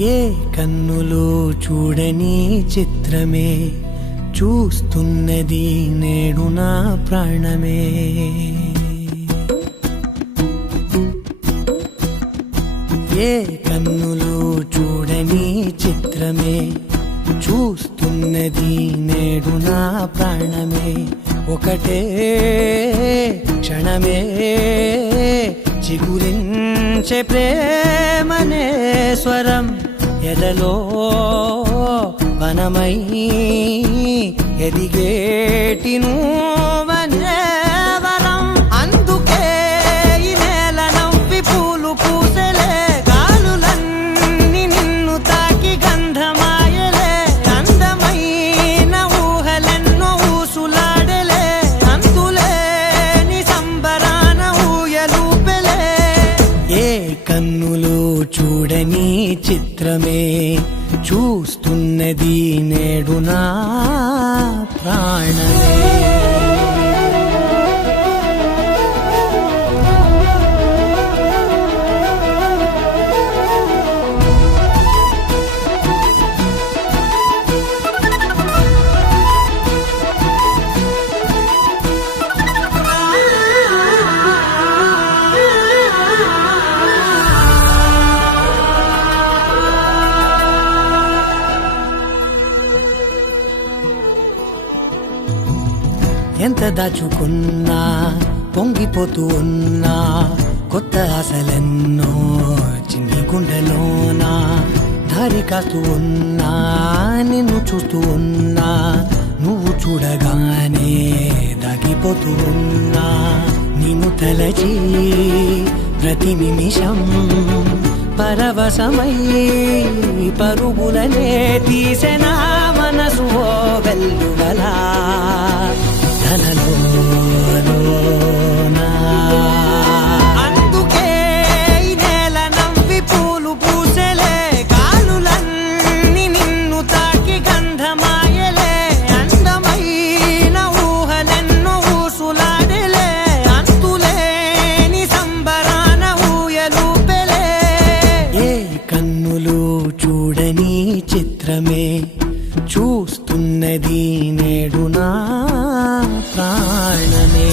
ఏ కన్నులు చూడని చిత్రమే చూస్తున్నది నేడు నా ప్రాణమే. ఏ కన్నులు చూడని చిత్రమే చూస్తున్నది నేడు నా ప్రాణమే. ఒకటే క్షణమే చిగురించే ప్రేమనే స్వరం ఎదలో వనమై ఎదిగేటి నువ్వనే వరం. అందుకే ఈ నేల నవ్వి పూలు పూసెలే, గాలులన్నీ నిన్ను తాకి గంధమాయలే. అందమైన ఊహలెన్నో ఊసులాడలే, అంతులేని సంబరాన ఊయలూపెలే. ఏ కన్నులు చూడని చిత్రమే చూస్తున్నది నేడు నా ప్రాణమే. ఎంత దాచుకున్నా పొంగిపోతూ ఉన్నా, కొత్త ఆశలెన్నో చిన్ని గుండెలోనా. దారి కాస్తూ ఉన్నా, నిన్ను చూస్తూ ఉన్నా, నువ్వు చూడగానే దాగిపోతూ ఉన్నా. నిన్ను తలచి ప్రతి నిమిషం పరవశమై పరుగులనే తీసెనా మనసు ఓ వెల్లువలా. అందుకే ఈ నేల నవ్వి పూలు పూసెలే, గాలులన్నీ నిన్ను తాకి గంధమాయలే. అందమైన ఊహలెన్నో ఊసులాడలే, అంతులేని సంబరాన ఊయలూపెలే. ఏ కన్నులు చూడని చిత్రమే చూస్తున్నది నేడు నా ప్రాణమే.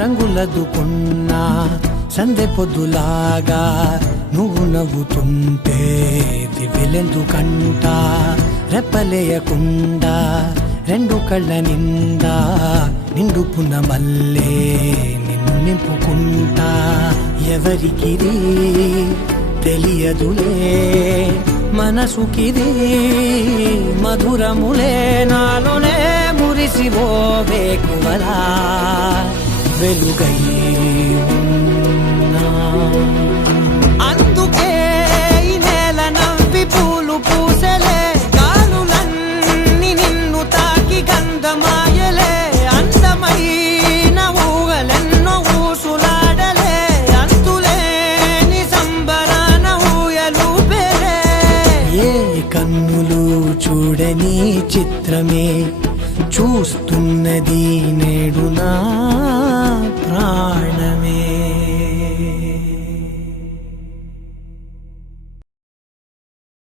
రంగులదుకున్నా సందె పొద్దులాగా నువ్వు నవ్వుతుంటే దివ్వెలెందుకంట. రెప్పలేయకుండా రెండు కళ్ళ నిండా నిండుకున్న మల్లే నిన్ను నింపుకుంటా. ఎవరికిది తెలియదులే మనసుకిది మధురములే, నాలోనే మురిసివో వేకువలా వెలుగై ఉన్నా. అందుకే ఈ నేల నవ్వి పూలు పూసెలే, గాలులన్నీ నిన్ను తాకి గంధమాయలే. అందమైన ఊహలెన్నో ఊసులాడలే, అంతులేని సంబరాన ఊయలూపెలే. ఏ కన్నులు చూడని చిత్రమే చూస్తున్నది నేడు నా ప్రాణమే.